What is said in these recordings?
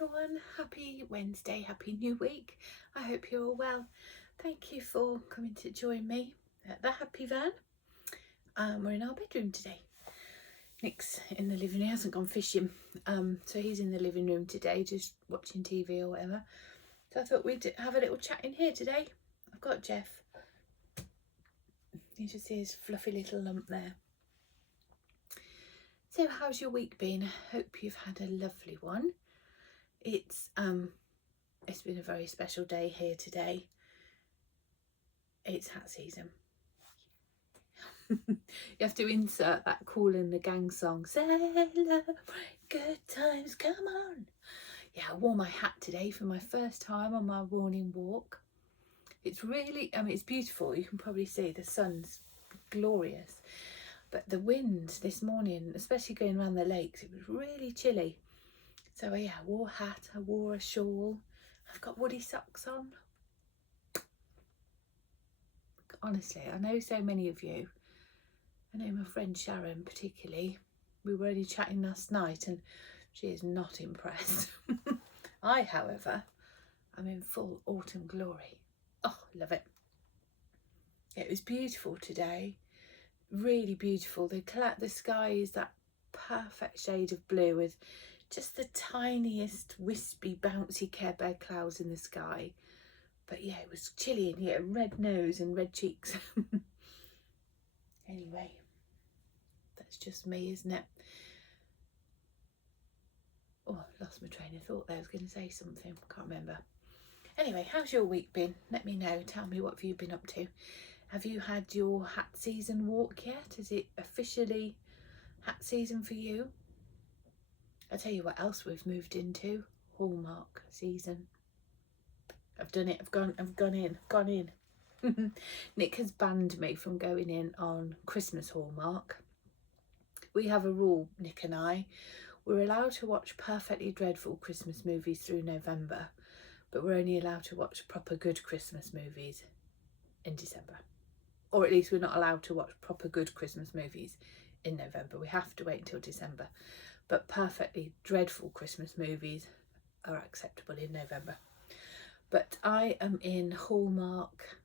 everyone, happy Wednesday, happy new week. I hope you're all well. Thank you for coming to join me at the Happy Van. We're in our bedroom today. Nick's in the living room, he hasn't gone fishing, so he's in the living room today just watching TV or whatever. So I thought we'd have a little chat in here today. I've got Jeff. You just see his fluffy little lump there. So how's your week been? I hope you've had a lovely one. It's been a very special day here today. It's hat season. You have to insert that Kool and the Gang song. Celebrate good times, come on. Yeah, I wore my hat today for my first time on my morning walk. It's really, it's beautiful. You can probably see the sun's glorious. But the wind this morning, especially going around the lakes, it was really chilly. So yeah, I wore a hat, I wore a shawl, I've got woolly socks on. Honestly, I know so many of you, I know my friend Sharon particularly, we were only chatting last night and she is not impressed. I, however, am in full autumn glory. Oh, love it. It was beautiful today, really beautiful. The sky is that perfect shade of blue with just the tiniest wispy bouncy Care Bear clouds in the sky. But yeah, it was chilly and he had a red nose and red cheeks. Anyway, that's just me, isn't it? Oh, I lost my train of thought there. I was going to say something, can't remember. Anyway, how's your week been? Let me know. Tell me what have you been up to. Have you had your hat season walk yet? Is it officially hat season for you? I'll tell you what else we've moved into. Hallmark season. I've done it. I've gone in. Nick has banned me from going in on Christmas Hallmark. We have a rule, Nick and I. We're allowed to watch perfectly dreadful Christmas movies through November, but we're only allowed to watch proper good Christmas movies in December. Or at least we're not allowed to watch proper good Christmas movies in November. We have to wait until December. But perfectly dreadful Christmas movies are acceptable in November. But I am in Hallmark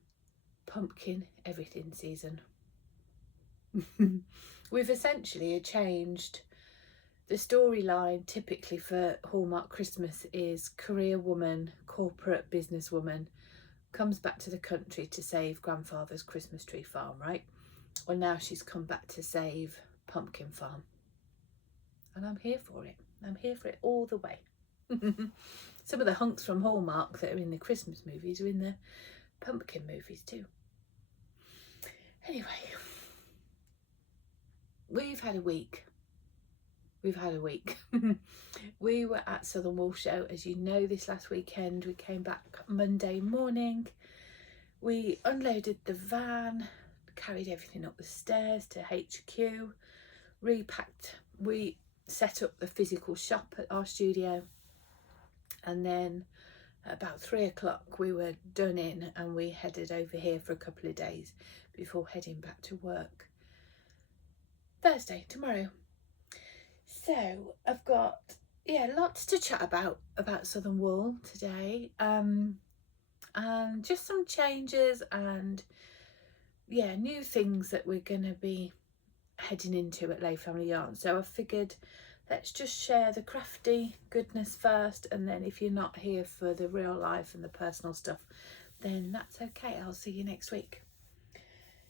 pumpkin everything season. We've essentially changed the storyline. Typically for Hallmark Christmas is career woman, corporate businesswoman comes back to the country to save grandfather's Christmas tree farm, right? Well, now she's come back to save pumpkin farm. And I'm here for it. I'm here for it all the way. Some of the hunks from Hallmark that are in the Christmas movies are in the pumpkin movies too. Anyway, we've had a week. We were at Southern Wool Show, as you know, this last weekend. We came back Monday morning. We unloaded the van, carried everything up the stairs to HQ, repacked. We set up the physical shop at our studio, and then at about 3 o'clock we were done in and we headed over here for a couple of days before heading back to work Thursday, tomorrow. So I've got lots to chat about Southern Wool today, and just some changes and new things that we're going to be heading into at Layfamilyyarn. So I figured let's just share the crafty goodness first, and then if you're not here for the real life and the personal stuff, then that's okay. I'll see you next week.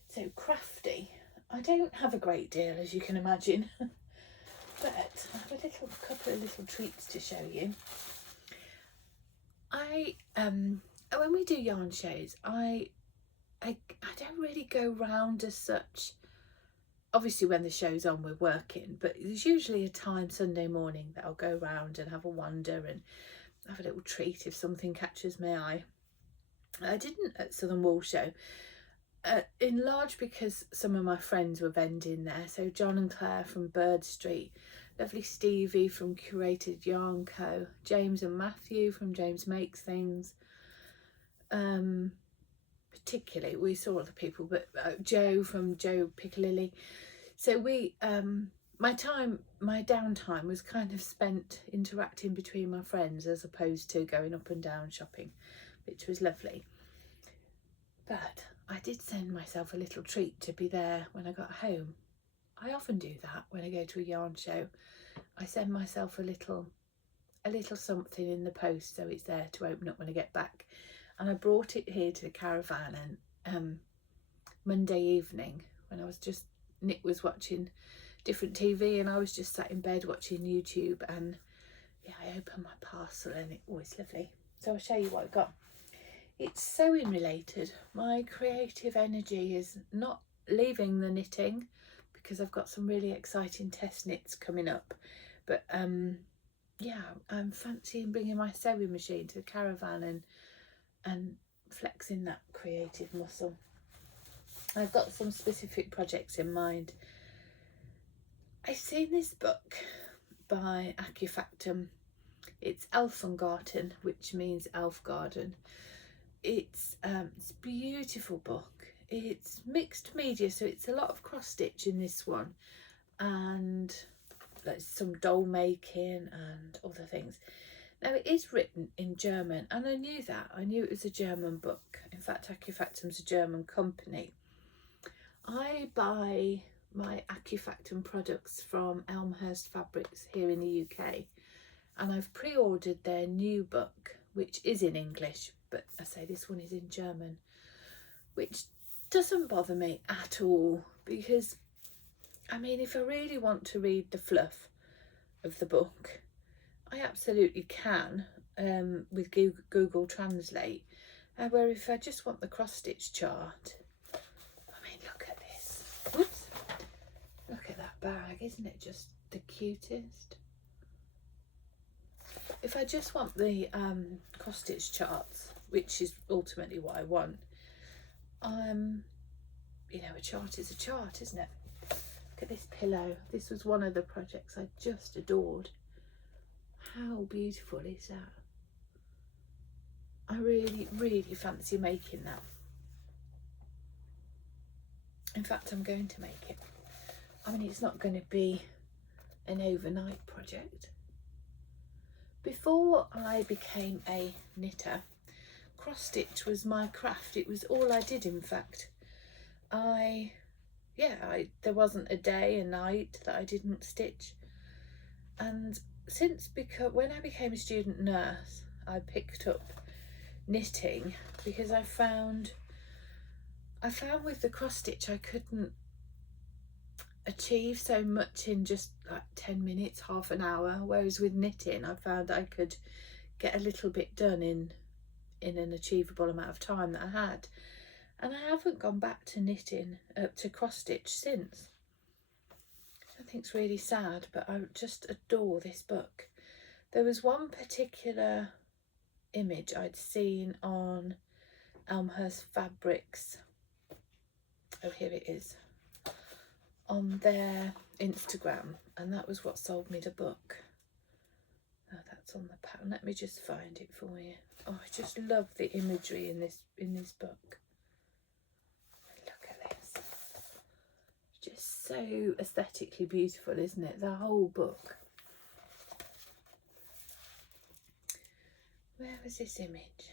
So crafty, I don't have a great deal, as you can imagine, but I have a couple of little treats to show you. When we do yarn shows, I don't really go round as such. Obviously when the show's on we're working, but there's usually a time Sunday morning that I'll go round and have a wander and have a little treat if something catches my eye. I didn't at Southern Wool Show, in large because some of my friends were vending there. So John and Claire from Bird Street, lovely Stevie from Curated Yarn Co, James and Matthew from James Makes Things. Particularly we saw other people, but Joe from Joe Piccalilli. So we my downtime was kind of spent interacting between my friends as opposed to going up and down shopping, which was lovely. But I did send myself a little treat to be there when I got home. I often do that when I go to a yarn show. I send myself a little something in the post, so it's there to open up when I get back. And I brought it here to the caravan, and Monday evening when Nick was watching different TV and I was just sat in bed watching YouTube, and yeah, I opened my parcel and it was lovely. So I'll show you what I got. It's sewing related. My creative energy is not leaving the knitting because I've got some really exciting test knits coming up, but yeah, I'm fancying bringing my sewing machine to the caravan and flexing that creative muscle. I've got some specific projects in mind. I've seen this book by PawfectPastimes. It's Elfengarten, which means elf garden. It's a beautiful book. It's mixed media, so it's a lot of cross stitch in this one, and like some doll making and other things. Now it is written in German, and I knew that. I knew it was a German book. In fact, PawfectPastimes is a German company. I buy my PawfectPastimes products from Elmhurst Fabrics here in the UK, and I've pre-ordered their new book, which is in English, but I say this one is in German, which doesn't bother me at all, because I mean, if I really want to read the fluff of the book, I absolutely can with Google Translate. Where if I just want the cross stitch chart, I mean, look at this. Whoops. Look at that bag, isn't it just the cutest? If I just want the cross stitch charts, which is ultimately what I want, you know, a chart is a chart, isn't it? Look at this pillow. This was one of the projects I just adored. How beautiful is that? I really, really fancy making that. In fact, I'm going to make it. I mean, it's not going to be an overnight project. Before I became a knitter, cross stitch was my craft. It was all I did, in fact. There wasn't a day, a night that I didn't stitch. And when I became a student nurse, I picked up knitting because I found with the cross stitch I couldn't achieve so much in just like 10 minutes, half an hour, whereas with knitting I found I could get a little bit done in an achievable amount of time that I had. And I haven't gone back to knitting, to cross stitch since. I think it's really sad, but I just adore this book. There was one particular image I'd seen on Elmhurst Fabrics, oh here it is, on their Instagram, and that was what sold me the book. Oh, that's on the pattern. Let me just find it for you. Oh, I just love the imagery in this book. Look at this. It's just so aesthetically beautiful, isn't it? The whole book. Where was this image?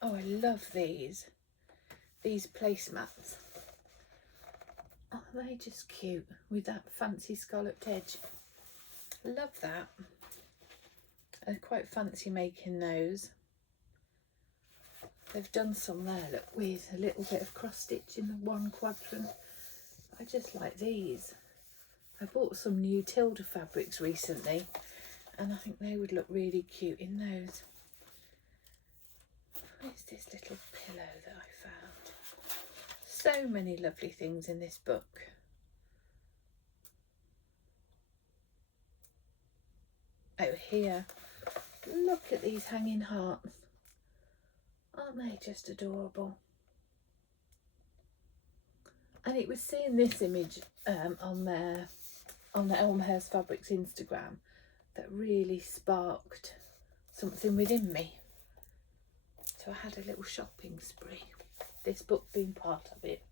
Oh, I love these placemats. Oh, they're just cute with that fancy scalloped edge. I love that. I quite fancy making those. They've done some there, look, with a little bit of cross stitch in the one quadrant. I just like these. I bought some new Tilda fabrics recently, and I think they would look really cute in those. Where's this little pillow that I found? So many lovely things in this book. Oh, here. Look at these hanging hearts. Aren't they just adorable? And it was seeing this image on the Elmhurst Fabrics Instagram that really sparked something within me. So I had a little shopping spree, this book being part of it.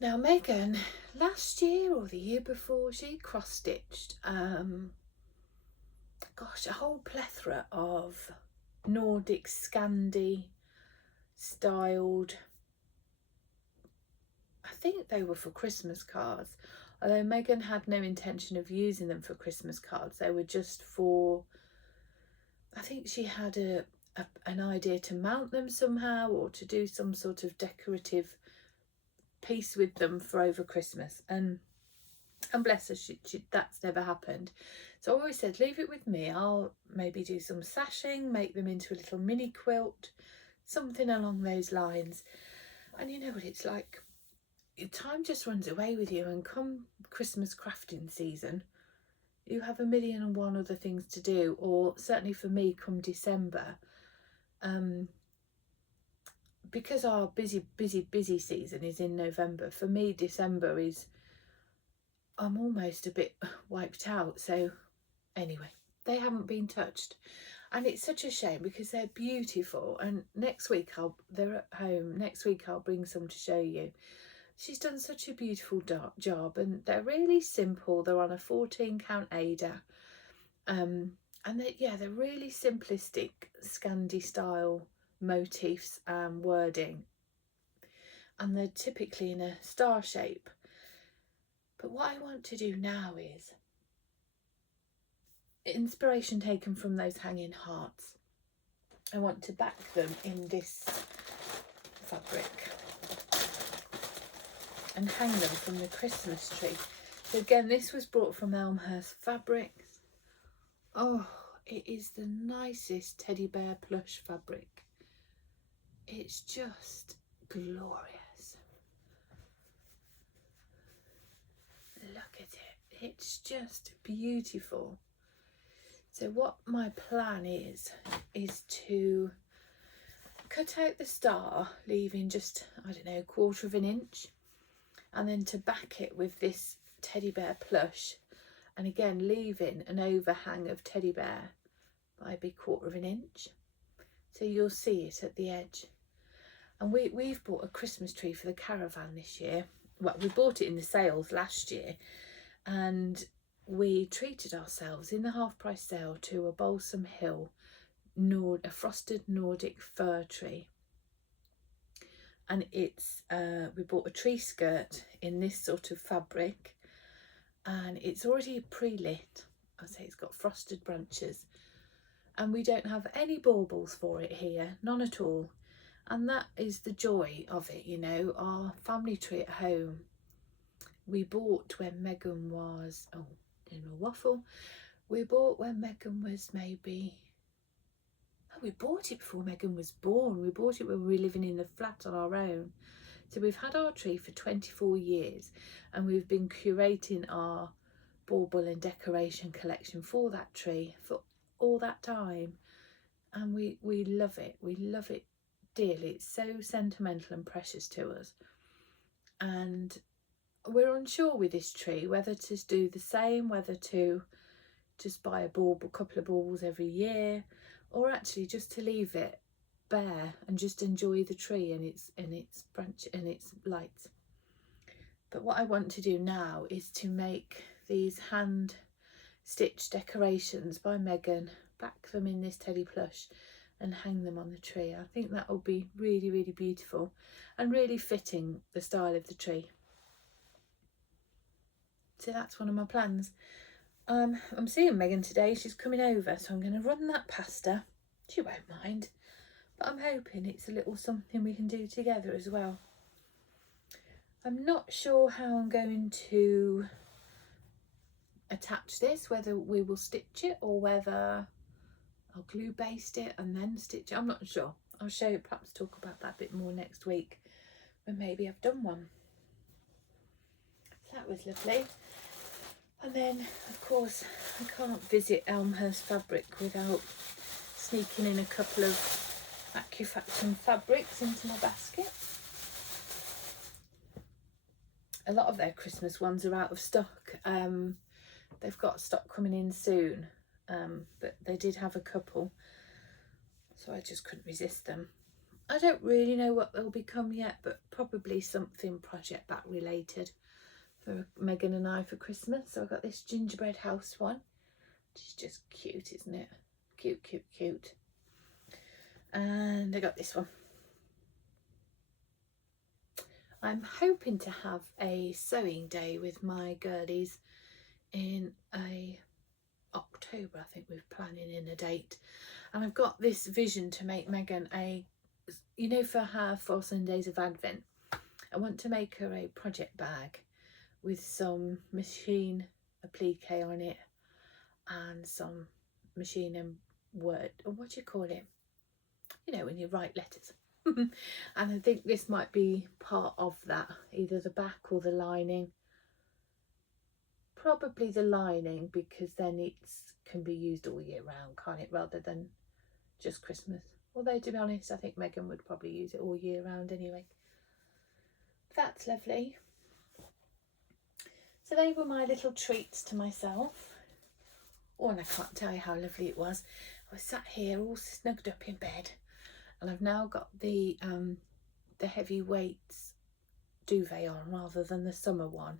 Now Megan, last year or the year before, she cross-stitched gosh, a whole plethora of Nordic Scandi styled, I think they were for Christmas cards, although Megan had no intention of using them for Christmas cards. They were just for, I think she had an idea to mount them somehow, or to do some sort of decorative piece with them for over Christmas, and bless her, that's never happened. So I always said, leave it with me, I'll maybe do some sashing, make them into a little mini quilt, something along those lines. And you know what it's like, time just runs away with you, and come Christmas crafting season you have 1,000,001 other things to do. Or certainly for me, come December, because our busy season is in November, for me December is, I'm almost a bit wiped out. So anyway, they haven't been touched, and it's such a shame because they're beautiful. And next week they're at home. Next week I'll bring some to show you. She's done such a beautiful job, and they're really simple. They're on a 14 count Ada, and they're really simplistic Scandi style motifs and wording, and they're typically in a star shape. But what I want to do now is inspiration taken from those hanging hearts. I want to back them in this fabric and hang them from the Christmas tree. So again, this was brought from Elmhurst Fabrics. Oh, it is the nicest teddy bear plush fabric. It's just glorious. Look at it. It's just beautiful. So what my plan is to cut out the star, leaving just, I don't know, 1/4 of an inch, and then to back it with this teddy bear plush, and again leaving an overhang of teddy bear by a big 1/4 of an inch, so you'll see it at the edge. And we've bought a Christmas tree for the caravan this year. Well, we bought it in the sales last year, and we treated ourselves in the half price sale to a Balsam Hill a frosted Nordic fir tree. And it's we bought a tree skirt in this sort of fabric, and it's already pre-lit. I say it's got frosted branches, and we don't have any baubles for it here, none at all. And that is the joy of it, you know. Our family tree at home we bought when Megan was in a waffle. We bought when Megan was maybe, we bought it before Megan was born. We bought it when we were living in the flat on our own. So we've had our tree for 24 years, and we've been curating our bauble and decoration collection for that tree for all that time. And we love it. We love it dearly. It's so sentimental and precious to us. And we're unsure with this tree whether to do the same, whether to just buy a couple of baubles every year, or actually just to leave it bare and just enjoy the tree and its branch and its lights. But what I want to do now is to make these hand stitched decorations by Megan, back them in this teddy plush and hang them on the tree. I think that will be really, really beautiful and really fitting the style of the tree. So that's one of my plans. I'm seeing Megan today. She's coming over, so I'm going to run that past her. She won't mind, but I'm hoping it's a little something we can do together as well. I'm not sure how I'm going to attach this, whether we will stitch it or whether I'll glue baste it and then stitch it. I'm not sure. I'll show you, perhaps talk about that a bit more next week when maybe I've done one. So that was lovely. And then, of course, I can't visit Elmhurst Fabric without sneaking in a couple of AccuFactum fabrics into my basket. A lot of their Christmas ones are out of stock. They've got stock coming in soon, but they did have a couple, so I just couldn't resist them. I don't really know what they'll become yet, but probably something project back related for Megan and I for Christmas. So I've got this gingerbread house one, which is just cute, isn't it? Cute, cute, cute. And I got this one. I'm hoping to have a sewing day with my girlies in October. I think we're planning in a date, and I've got this vision to make Megan a, you know, for her 4 Sundays of Advent, I want to make her a project bag with some machine applique on it and some machine and word, or what do you call it, you know, when you write letters. And I think this might be part of that, either the back or the lining. Probably the lining, because then it can be used all year round, can't it, rather than just Christmas. Although, to be honest, I think Megan would probably use it all year round anyway. That's lovely. So they were my little treats to myself. Oh, and I can't tell you how lovely it was. I was sat here all snugged up in bed, and I've now got the heavy weights duvet on rather than the summer one.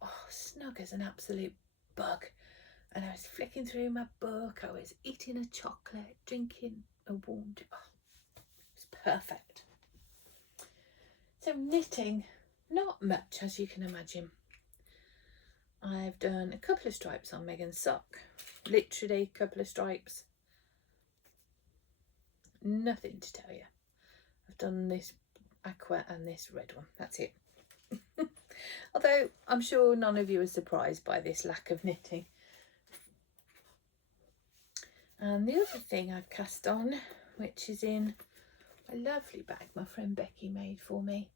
Oh, snug as an absolute bug. And I was flicking through my book, I was eating a chocolate, drinking a warm tea. Oh, it was perfect. So knitting, not much, as you can imagine. I've done a couple of stripes on Megan's sock, literally a couple of stripes. Nothing to tell you. I've done this aqua and this red one, that's it. Although I'm sure none of you are surprised by this lack of knitting. And the other thing I've cast on, which is in a lovely bag my friend Becky made for me.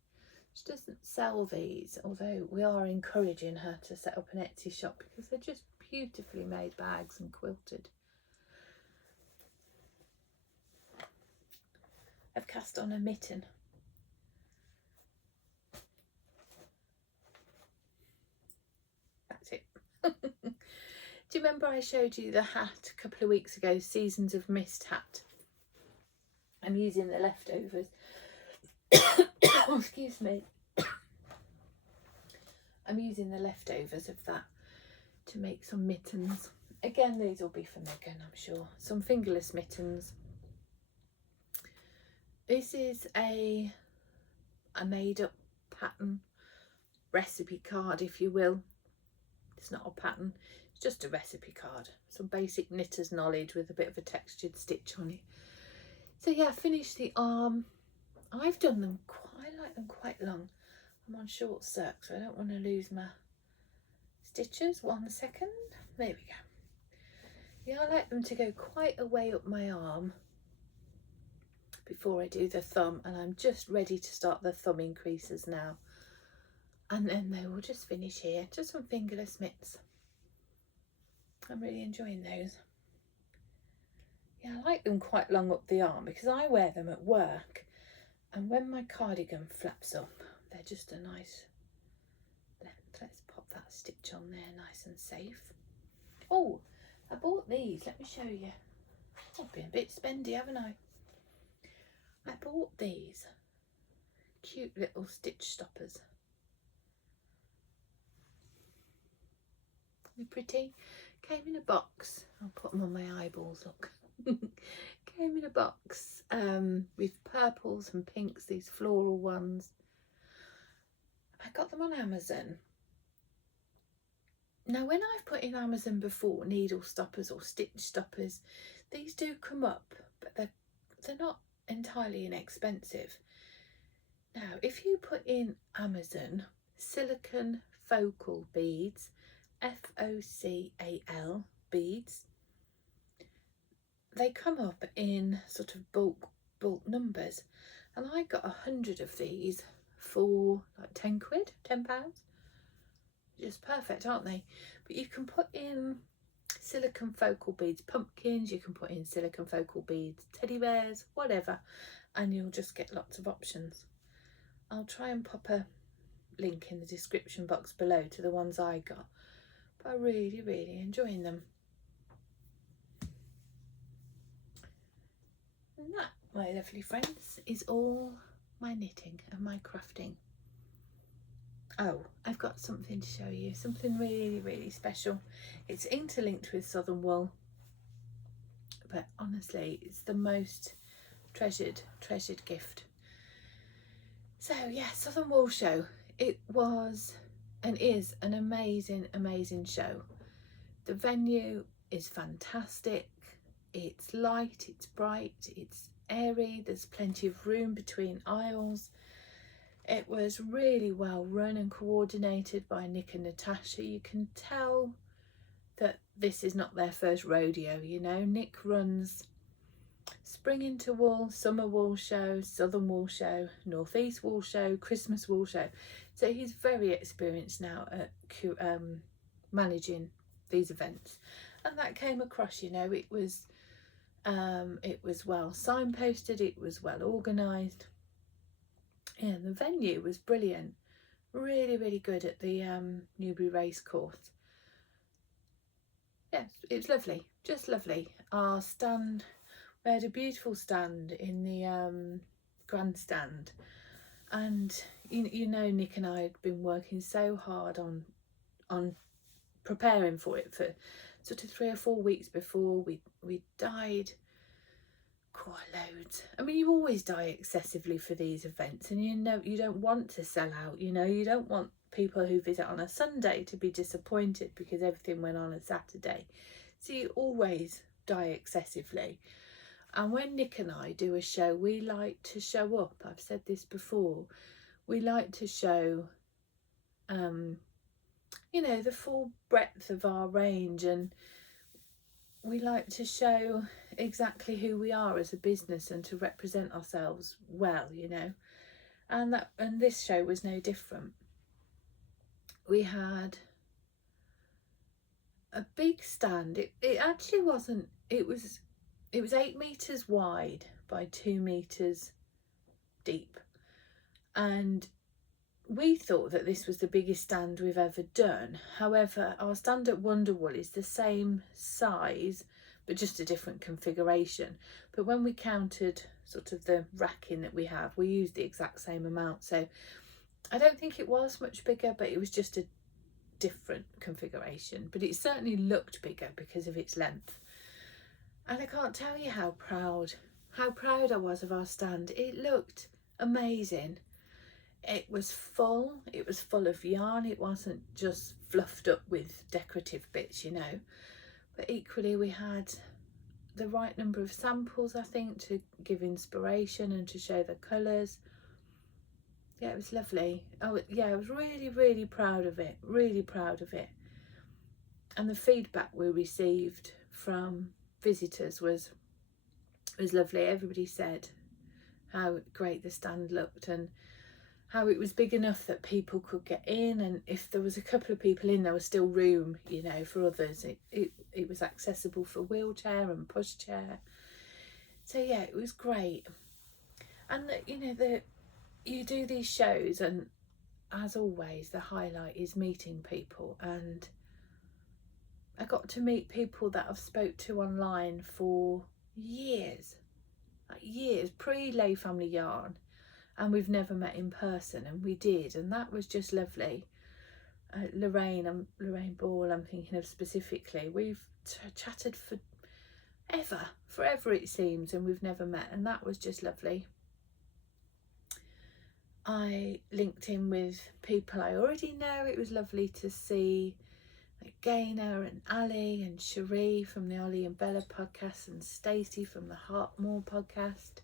She doesn't sell these, although we are encouraging her to set up an Etsy shop because they're just beautifully made bags and quilted. I've cast on a mitten. That's it. Do you remember I showed you the hat a couple of weeks ago, Seasons of Mist hat? I'm using the leftovers. Oh, excuse me. I'm using the leftovers of that to make some mittens. Again, these will be for Megan, I'm sure. Some fingerless mittens. This is a made up pattern, recipe card, if you will. It's not a pattern, it's just a recipe card. Some basic knitter's knowledge with a bit of a textured stitch on it. So yeah, I finished the arm. I've done them I like them quite long. I'm on short circ, so I don't want to lose my stitches. 1 second. There we go. Yeah, I like them to go quite a way up my arm before I do the thumb, and I'm just ready to start the thumb increases now. And then they will just finish here. Just some fingerless mitts. I'm really enjoying those. Yeah, I like them quite long up the arm because I wear them at work, and when my cardigan flaps up, they're just a nice length. Let's pop that stitch on there nice and safe. Oh, I bought these. Let me show you. I've been a bit spendy, haven't I? I bought these cute little stitch stoppers. They're pretty. Came in a box. I'll put them on my eyeballs, look. Came in a box with purples and pinks, these floral ones. I got them on Amazon. Now, when I've put in Amazon before needle stoppers or stitch stoppers, these do come up, but they're not entirely inexpensive. Now, if you put in Amazon silicone focal beads, FOCAL beads, they come up in sort of bulk numbers, and I got 100 of these for like 10 quid, £10. Just perfect, aren't they? But you can put in silicone focal beads, pumpkins, you can put in silicone focal beads, teddy bears, whatever, and you'll just get lots of options. I'll try and pop a link in the description box below to the ones I got, but I'm really enjoying them. And that my lovely friends, is all my knitting and my crafting. Oh, I've got something to show you, something really, really special. It's interlinked with Southern wool, but honestly, it's the most treasured gift. So yeah, Southern Wool Show. It was and is an amazing show. The venue is fantastic. It's light, it's bright, it's airy, there's plenty of room between aisles. It was really well run and coordinated by Nick and Natasha. You can tell that this is not their first rodeo, you know. Nick runs Spring into Wool, Summer Wool Show, Southern Wool Show, Northeast Wool Show, Christmas Wool Show. So he's very experienced now at managing these events. And that came across, you know. It was well signposted, it was well organised. Yeah, the venue was brilliant. Really good at the Newbury Racecourse. Yes, it's lovely, just lovely. Our stand, we had a beautiful stand in the grandstand, and you know, Nick and I had been working so hard on preparing for it for sort of 3 or 4 weeks before. We dyed quite loads. I mean, you always dye excessively for these events, and you know you don't want to sell out, you know, you don't want people who visit on a Sunday to be disappointed because everything went on a Saturday. So you always dye excessively. And when Nick and I do a show, we like to show up. I've said this before. We like to show you know, the full breadth of our range, and we like to show exactly who we are as a business and to represent ourselves well, you know. And this show was no different. We had a big stand. It actually wasn't, it was 8 meters wide by 2 meters deep, and we thought that this was the biggest stand we've ever done. However, our stand at Wonderwool is the same size but just a different configuration. But when we counted sort of the racking that we have, we used the exact same amount. So I don't think it was much bigger, but it was just a different configuration. But it certainly looked bigger because of its length. And I can't tell you how proud I was of our stand. It looked amazing. It was full of yarn. It wasn't just fluffed up with decorative bits, you know. But equally we had the right number of samples, I think, to give inspiration and to show the colours. Yeah, it was lovely. Oh yeah, I was really proud of it, And the feedback we received from visitors was lovely. Everybody said how great the stand looked and how it was big enough that people could get in, and if there was a couple of people in, there was still room, you know, for others. It was accessible for wheelchair and pushchair. So yeah, it was great. And you know, you do these shows, and as always, the highlight is meeting people. And I got to meet people that I've spoke to online for years, like years, pre-Layfamilyyarn. And we've never met in person, and we did, and that was just lovely. Lorraine Ball, I'm thinking of specifically. We've chatted forever it seems, and we've never met, and that was just lovely. I linked in with people I already know. It was lovely to see like Gaynor and Ali and Cherie from the Ollie and Bella podcast, and Stacey from the Heartmore podcast.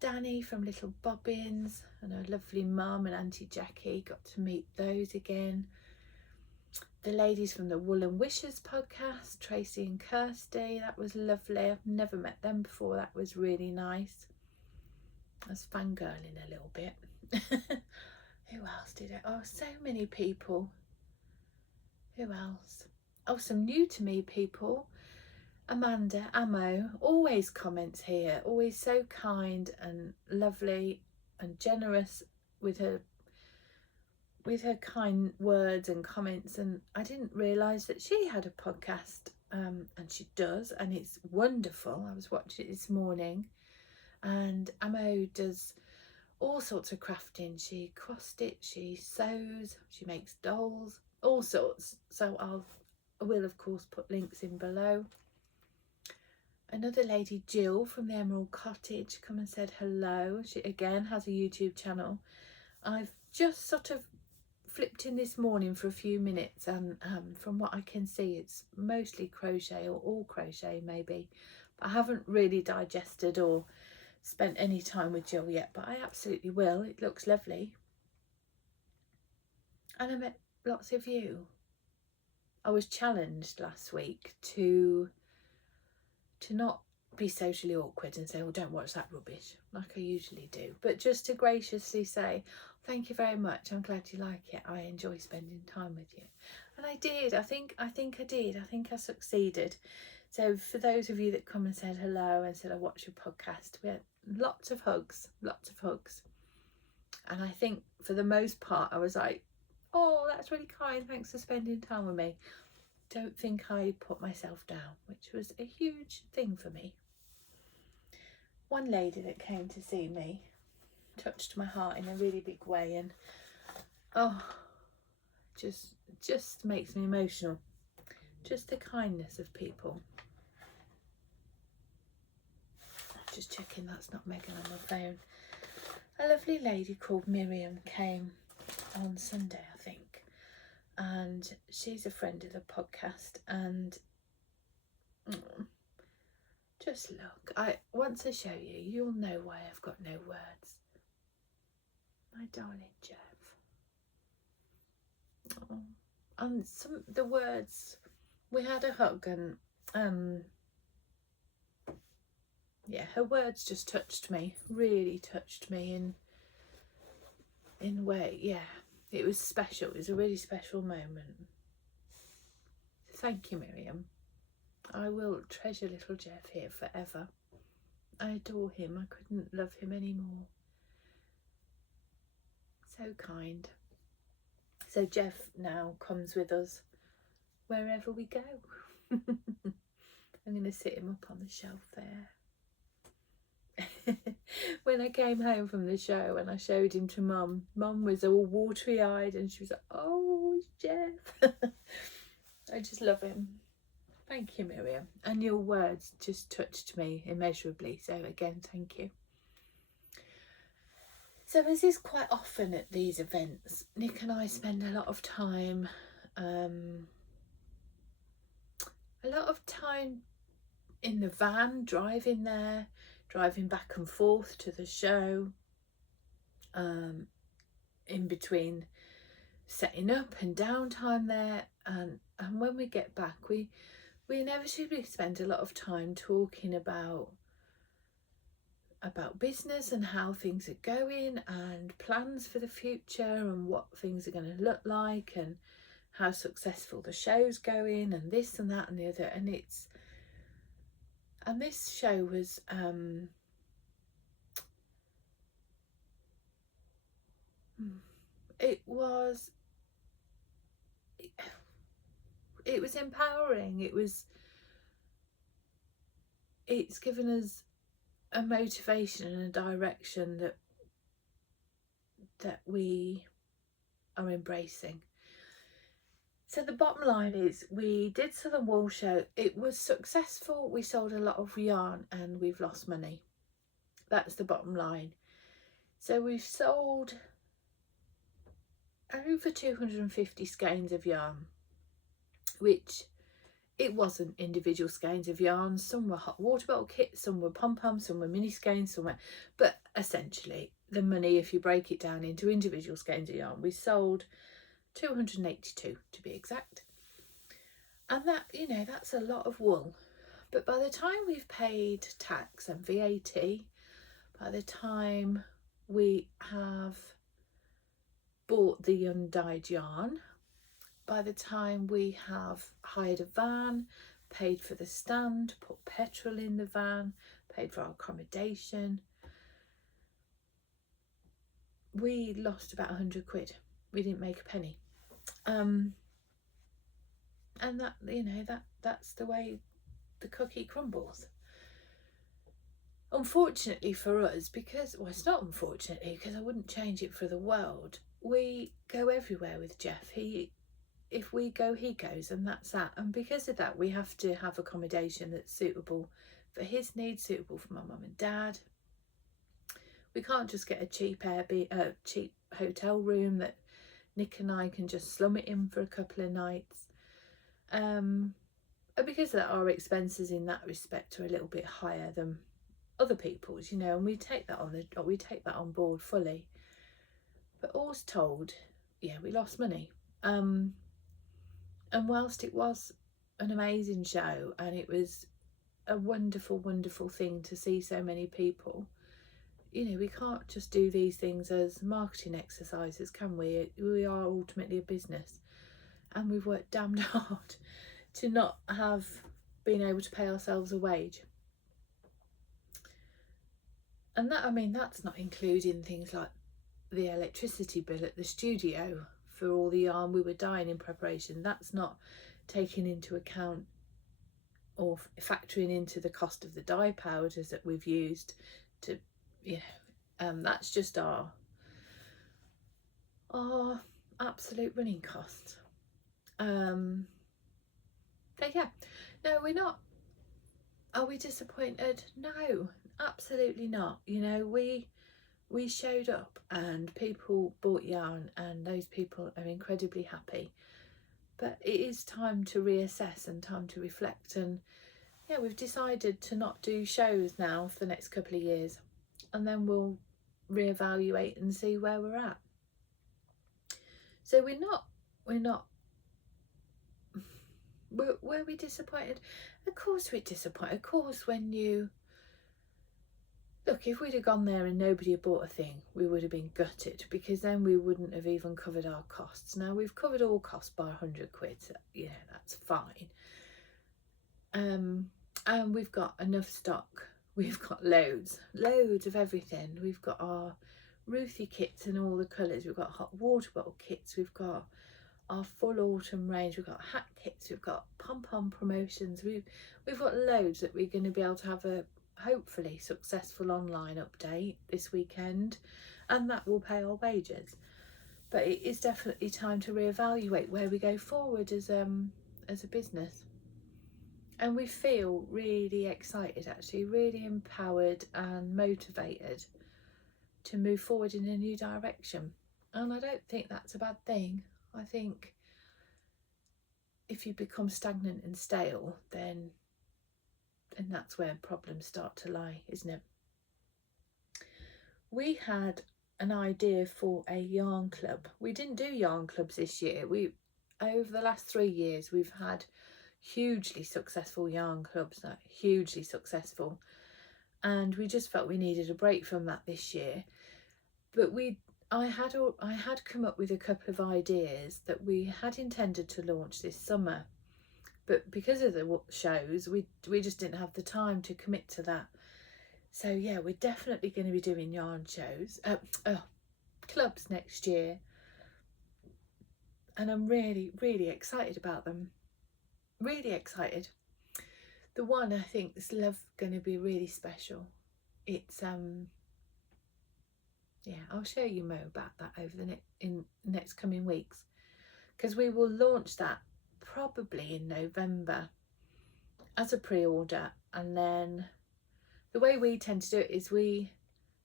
Danny from Little Bobbins and her lovely mum and Auntie Jackie, got to meet those again. The ladies from the Wool and Wishes podcast, Tracy and Kirsty, that was lovely. I've never met them before. That was really nice. I was fangirling a little bit. Who else did it? Oh, so many people. Who else? Oh, some new to me people. Amanda Amo always comments here, always so kind and lovely and generous with her kind words and comments. And I didn't realise that she had a podcast, and she does, and it's wonderful. I was watching it this morning, And Amo does all sorts of crafting. She cross stitch, she sews, she makes dolls, all sorts. So I will of course put links in below. Another lady, Jill from the Emerald Cottage, come and said hello. She again has a YouTube channel. I've just sort of flipped in this morning for a few minutes, and from what I can see it's mostly crochet, or all crochet maybe, but I haven't really digested or spent any time with Jill yet, but I absolutely will. It looks lovely. And I met lots of you. I was challenged last week to not be socially awkward and say, well, don't watch that rubbish like I usually do, but just to graciously say, thank you very much, I'm glad you like it, I enjoy spending time with you. And I did. I think I did. I think I succeeded. So for those of you that come and said hello and said I watch your podcast, we had lots of hugs. And I think for the most part I was like, oh, that's really kind, thanks for spending time with me. Don't think I put myself down, which was a huge thing for me. One lady that came to see me touched my heart in a really big way, and oh, just makes me emotional. Just the kindness of people. Just checking that's not Megan on my phone. A lovely lady called Miriam came on Sunday, I think, and she's a friend of the podcast. And just look, once I show you, you'll know why I've got no words. My darling Jeff. Oh. And the words, we had a hug, and yeah, her words just touched me, really touched me in a way. Yeah, it was special. It was a really special moment. Thank you, Miriam. I will treasure little Jeff here forever. I adore him. I couldn't love him anymore. So kind. So Jeff now comes with us wherever we go. I'm going to sit him up on the shelf there. When I came home from the show and I showed him to Mum was all watery eyed and she was like, oh, it's Jeff. I just love him. Thank you, Miriam. And your words just touched me immeasurably. So again, thank you. So as is quite often at these events, Nick and I spend a lot of time in the van, driving there, driving back and forth to the show, in between setting up and downtime there, and when we get back we inevitably spend a lot of time talking about business and how things are going and plans for the future and what things are going to look like and how successful the show's going and this and that and the other. And this show was it was empowering. It's given us a motivation and a direction that we are embracing. So the bottom line is, we did Southern Wool Show. It was successful. We sold a lot of yarn and we've lost money. That's the bottom line. So we've sold over 250 skeins of yarn, which it wasn't individual skeins of yarn. Some were hot water bottle kits, some were pom-poms, some were mini skeins, but essentially the money, if you break it down into individual skeins of yarn, we sold 282 to be exact. And that, you know, that's a lot of wool. But by the time we've paid tax and VAT, by the time we have bought the undyed yarn, by the time we have hired a van, paid for the stand, put petrol in the van, paid for our accommodation, we lost about 100 quid. We didn't make a penny. And that, you know, that's the way the cookie crumbles. unfortunately for us, because, well, it's not unfortunately, because I wouldn't change it for the world, we go everywhere with Jeff. If we go, he goes, and that's that. And because of that, we have to have accommodation that's suitable for his needs, suitable for my mum and dad. We can't just get a cheap cheap hotel room that Nick and I can just slum it in for a couple of nights. Because of that, our expenses in that respect are a little bit higher than other people's, you know, and we take that on board fully. But all's told, yeah, we lost money. And whilst it was an amazing show and it was a wonderful, wonderful thing to see so many people, you know, we can't just do these things as marketing exercises, can we? We are ultimately a business, and we've worked damned hard to not have been able to pay ourselves a wage. And that, I mean, that's not including things like the electricity bill at the studio for all the yarn we were dyeing in preparation. That's not taking into account or factoring into the cost of the dye powders that we've used to, you know, that's just our absolute running costs. So yeah, no, we're not. Are we disappointed? No, absolutely not. You know, we showed up and people bought yarn, and those people are incredibly happy. But it is time to reassess and time to reflect, and yeah, we've decided to not do shows now for the next couple of years, and then we'll reevaluate and see where we're at. So were we disappointed? Of course we're disappointed. Of course, when you look, if we'd have gone there and nobody had bought a thing, we would have been gutted, because then we wouldn't have even covered our costs. Now we've covered all costs by 100 quid, so yeah, that's fine. And we've got enough stock. We've got loads of everything. We've got our Ruthie kits in all the colours. We've got hot water bottle kits. We've got our full autumn range. We've got hat kits. We've got pom-pom promotions. We've got loads that we're going to be able to have a hopefully successful online update this weekend, and that will pay our wages. But it is definitely time to reevaluate where we go forward as a business. And we feel really excited, actually, really empowered and motivated to move forward in a new direction. And I don't think that's a bad thing. I think if you become stagnant and stale, then that's where problems start to lie, isn't it? We had an idea for a yarn club. We didn't do yarn clubs this year. Over the last 3 years, we've had hugely successful yarn clubs, like hugely successful, and we just felt we needed a break from that this year. But I had come up with a couple of ideas that we had intended to launch this summer, but because of the shows, we just didn't have the time to commit to that. So yeah, we're definitely going to be doing yarn shows, clubs next year, and I'm really, really excited about them. Really excited. The one I think is going to be really special. It's yeah, I'll show you more about that over in next coming weeks, because we will launch that probably in November as a pre-order. And then the way we tend to do it is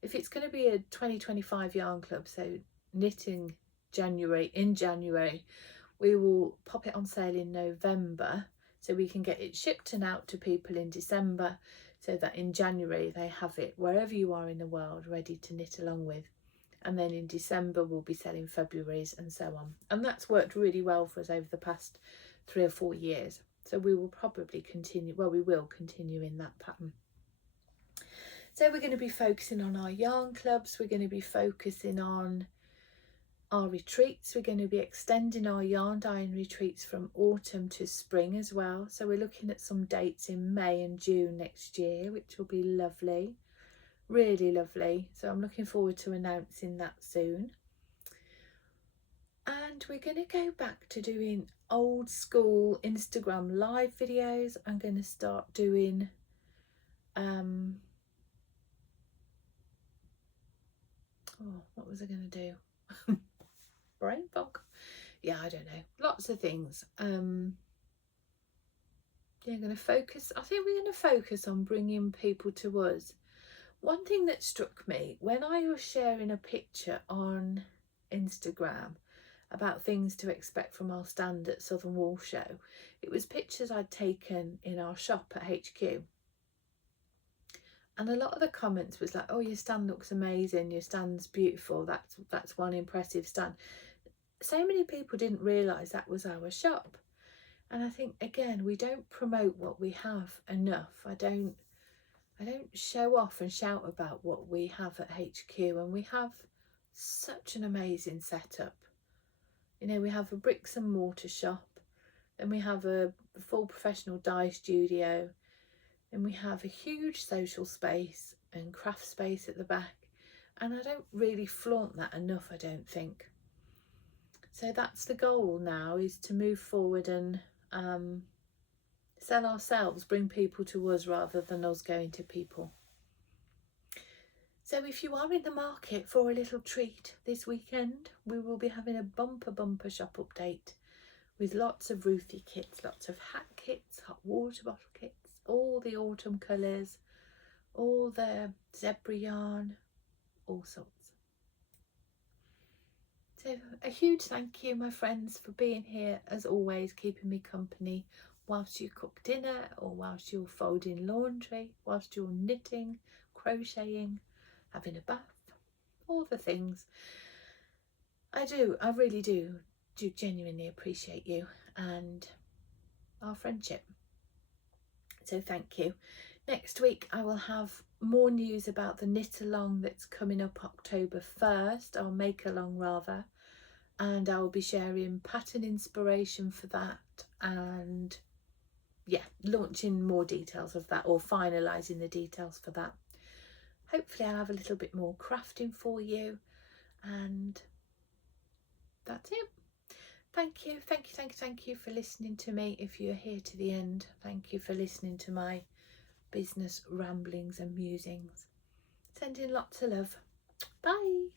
if it's going to be a 2025 yarn club, so knitting in January, we will pop it on sale in November so we can get it shipped and out to people in December, so that in January they have it wherever you are in the world ready to knit along with. And then in December we'll be selling February's and so on. And that's worked really well for us over the past 3 or 4 years. So we will probably continue, well, we will continue in that pattern. So we're going to be focusing on our yarn clubs. We're going to be focusing on our retreats. We're going to be extending our yarn dyeing retreats from autumn to spring as well. So we're looking at some dates in May and June next year, which will be lovely, really lovely. So I'm looking forward to announcing that soon. And we're going to go back to doing old school Instagram live videos. I'm going to start doing Oh, what was I going to do? Brain fog. Yeah, I don't know. Lots of things. Yeah, I'm going to focus. I think we're going to focus on bringing people to us. One thing that struck me when I was sharing a picture on Instagram about things to expect from our stand at Southern Wall Show, it was pictures I'd taken in our shop at HQ. And a lot of the comments was like, oh, your stand looks amazing, your stand's beautiful, that's one impressive stand. So many people didn't realise that was our shop. And I think, again, we don't promote what we have enough. I don't show off and shout about what we have at HQ, and we have such an amazing setup. You know, we have a bricks and mortar shop, and we have a full professional dye studio, and we have a huge social space and craft space at the back, and I don't really flaunt that enough, I don't think. So that's the goal now, is to move forward and sell ourselves, bring people to us rather than us going to people. So if you are in the market for a little treat this weekend, we will be having a bumper shop update with lots of Ruthie kits, lots of hat kits, hot water bottle kits, all the autumn colours, all the zebra yarn, all sorts. So a huge thank you, my friends, for being here as always, keeping me company whilst you cook dinner, or whilst you're folding laundry, whilst you're knitting, crocheting, having a bath, all the things. I really do genuinely appreciate you and our friendship. So thank you. Next week I will have more news about the knit along that's coming up October 1st, or make along rather, and I will be sharing pattern inspiration for that, and yeah, launching more details of that, or finalising the details for that. Hopefully I'll have a little bit more crafting for you, and that's it. Thank you for listening to me. If you're here to the end, thank you for listening to my business ramblings and musings. Sending lots of love. Bye.